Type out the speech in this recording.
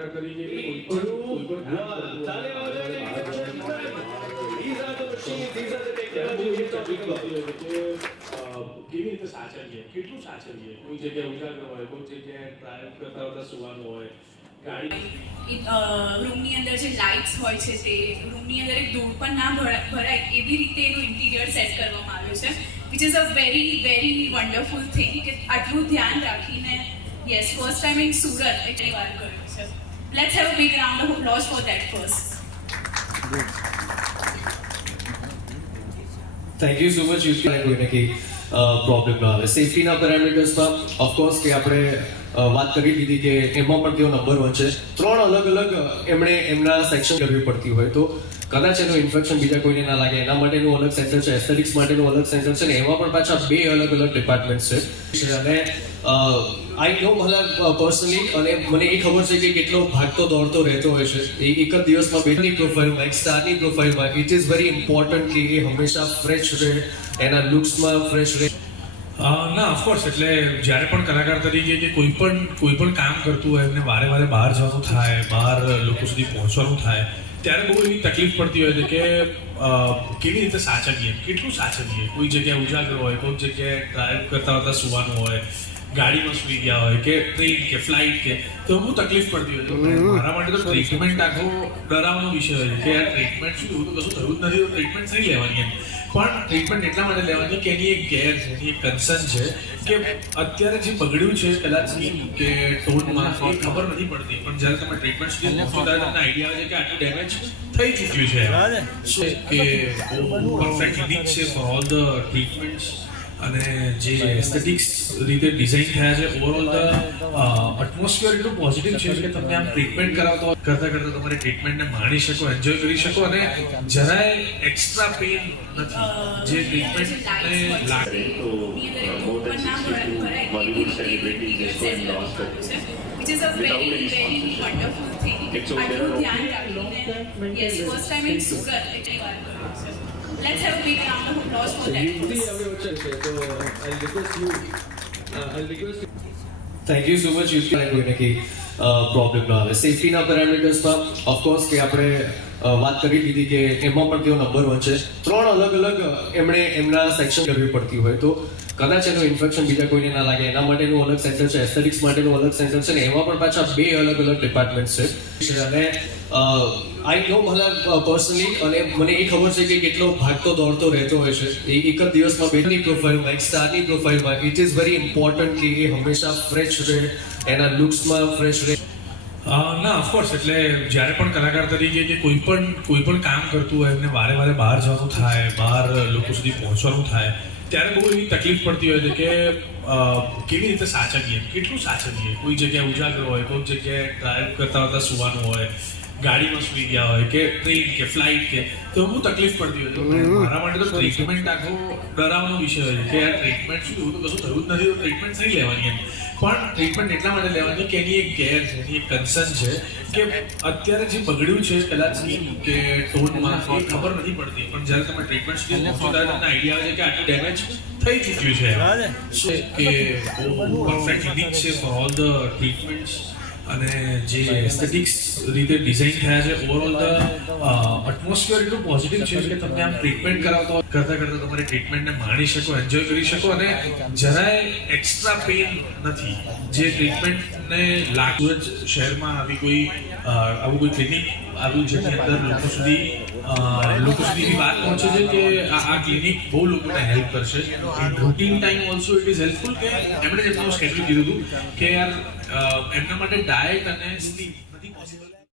કલાકાર તરીકે કોઈ પણ કેવી રીતે સાચવીએ, કેટલું સાચવીએ, કોઈ જગ્યાએ ઉજાગર હોય, કોઈ જગ્યાએ ટ્રાયલ કરતા કરતા સુવાનું હોય, રૂમની અંદર જે લાઇટ્સ હોય છે તે રૂમની અંદર એક ધૂળ પણ ના ભરાય એવી રીતે એનું ઇન્ટિરિયર સેટ કરવામાં આવ્યું છે, which is a very very wonderful thing કે આટલું ધ્યાન રાખીને yes first time in Surat એટલી વાર કર્યું છે. Let's have a big round of applause for that first. Thank you so much કોઈને કંઈ પ્રોબ્લેમ ના આવે. સેફ્ટીના પેરામીટર્સમાં ઓફકોર્સ કે આપણે વાત કરી દીધી કે એમાં પણ તેઓ નંબર 1 છે. 3 અલગ અલગ એમણે એમના સેક્શન કરવી પડતી હોય તો કદાચ એનું ઇન્ફેક્શન બીજા કોઈને ના લાગે એના માટેનું અલગ સેન્ટર છે, એસ્થેટિક્સ માટેનું અલગ સેન્ટર છે ને એમાં પણ પાછા 2 અલગ અલગ ડિપાર્ટમેન્ટ છે. અને આઈ નો મતલબ પર્સનલી અને મને એ ખબર છે કે કેટલો ભાગતો દોડતો રહેતો હોય છે. એક જ દિવસમાં બેની પ્રોફાઇલમાં એક સ્ટારની પ્રોફાઇલમાં ઇટ ઇઝ વેરી ઇમ્પોર્ટન્ટ કે એ હંમેશા ફ્રેશ રહે, એના લુક્સમાં ફ્રેશ રહે. ના ઓફકોર્સ એટલે જ્યારે પણ કલાકાર તરીકે કે કોઈ પણ કામ કરતું હોય એમને વારે વારે બહાર જવાનું થાય, બહાર લોકો સુધી પહોંચવાનું થાય ત્યારે બહુ એવી તકલીફ પડતી હોય છે કે કેવી રીતે સાચવીએ, કેટલું સાચવીએ, કોઈ જગ્યાએ ઉજાગર હોય, કોઈ જગ્યાએ ડ્રાઈવ કરતા કરતા સુવાનું હોય, ગાડીમાં સુઈ ગયા હોય કે ટ્રેન કે ફ્લાઇટ કે તો બહુ તકલીફ પડતી હોય છે. મારા માટે તો ટ્રીટમેન્ટ આખો ડરાવનો વિષય હોય છે કે આ ટ્રીટમેન્ટ શું એવું તો કશું થયું જ નથી તો ટ્રીટમેન્ટ નહીં લેવાની એમ. પણ ટ્રીટમેન્ટ એટલા માટે લેવાની કે એની એક કેર છે, એની એક કન્સર્ન છે કે અત્યારે જે બગડ્યું છે કદાચ સ્કીન કે ટોનમાં એ ખબર નથી પડતી પણ જ્યારે તમે ટ્રીટમેન્ટ સુધી પહોંચો ત્યારે તમને આઈડિયા આવે છે કે આટલું ડેમેજ થઈ ચૂક્યું છે કે બહુ પરફેક્ટ ક્લિનિક છે ફોર ઓલ ધ ટ્રીટમેન્ટ્સ અને જે એસ્થેટિક્સ રીતે ડિઝાઇન થયા છે ઓવરઓલ ધ એટમોસ્ફિયર એટલું પોઝિટિવ છે કે તમને આમ ટ્રીટમેન્ટ કરાવતા કરતા તમારી ટ્રીટમેન્ટને માણી શકો, એન્જોય કરી શકો અને જરાય એક્સ્ટ્રા પેઇન નથી જે ટ્રીટમેન્ટને લાગે. Bollywood celebrities is going lost which is a very very wonderful thing. આટલું ધ્યાન રાખીને yes first time in Surat એટલી વાર કર્યું છે. Let's have a big round of applause for that. Thank you so much કોઈને કંઈ પ્રોબ્લેમ ના આવે. સેફ્ટીના પેરામીટર્સમાં ઓફકોર્સ કે આપણે વાત કરી દીધી કે એમાં પણ તેઓ નંબર 1 છે. 3 અલગ અલગ એમણે એમના સેક્શન કરવી પડતી હોય તો કદાચ એનું ઇન્ફેક્શન બીજા કોઈને ના લાગે એના માટેનું અલગ સેન્ટર છે, એસ્થેટિક્સ માટેનું અલગ સેન્ટર છે ને એમાં પણ પાછા 2 અલગ અલગ ડિપાર્ટમેન્ટ છે. અને આઈ નો મતલબ પર્સનલી અને મને એ ખબર છે કે કેટલો ભાગતો દોડતો રહેતો હોય છે. એક જ દિવસમાં બેની પ્રોફાઇલમાં એક સ્ટારની પ્રોફાઇલમાં ઇટ ઇઝ વેરી ઇમ્પોર્ટન્ટ કે એ હંમેશા ફ્રેશ રહે, એના લુક્સમાં ફ્રેશ રહે. ના ઓફકોર્સ એટલે જ્યારે પણ કલાકાર તરીકે કે કોઈ પણ કામ કરતું હોય એમને વારે વારે બહાર જવાનું થાય, બહાર લોકો સુધી પહોંચવાનું થાય ત્યારે બહુ એવી તકલીફ પડતી હોય છે કે કેવી રીતે સાચવીએ, કેટલું સાચવીએ, કોઈ જગ્યાએ ઉજાગર હોય, કોઈ જગ્યાએ ડ્રાઈવ કરતા કરતા સુવાનું હોય, ગાડીમાં સુઈ ગયા હોય કે ટ્રેન કે ફ્લાઇટ કે તો બહુ તકલીફ પડતી હોય છે. મારા માટે તો ટ્રીટમેન્ટ આખો ડરાવનો વિષય હોય છે કે આ ટ્રીટમેન્ટ શું એવું તો કશું થયું જ નથી તો ટ્રીટમેન્ટ નહીં લેવાની એમ. પણ ટ્રીટમેન્ટ એટલા માટે લેવાની કે એની એક કેર છે, એની એક કન્સર્ન છે કે અત્યારે જે બગડ્યું છે કદાચ સ્કીન કે ટોનમાં એ ખબર નથી પડતી પણ જ્યારે તમે ટ્રીટમેન્ટ સુધી પહોંચો ત્યારે તમને આઈડિયા આવે છે કે આટલું ડેમેજ થઈ ચૂક્યું છે કે બહુ પરફેક્ટ ક્લિનિક છે ફોર ઓલ ધ ટ્રીટમેન્ટ્સ અને જે એસ્થેટિક્સ રીતે ડિઝાઇન થયા છે ઓવરઓલ ધ એટમોસ્ફિયર એટલું પોઝિટિવ છે કે તમને આમ ટ્રીટમેન્ટ કરાવતા કરતા તમારી ટ્રીટમેન્ટને માણી શકો, એન્જોય કરી શકો અને જરાય એક્સ્ટ્રા પેઇન નથી જે ટ્રીટમેન્ટને લાગે. શહેરમાં આવી કોઈ આવું કોઈ ક્લિનિક આવ્યું છે જેની અંદર લોકો સુધી એવી વાત પહોંચે છે કે આ ક્લિનિક બહુ લોકોને હેલ્પ કરશે. Routine time also it is helpful કે એમણે એમનું સ્કેડ્યુલ કીધું હતું કે યાર એમના માટે ડાયટ અને સ્લીપ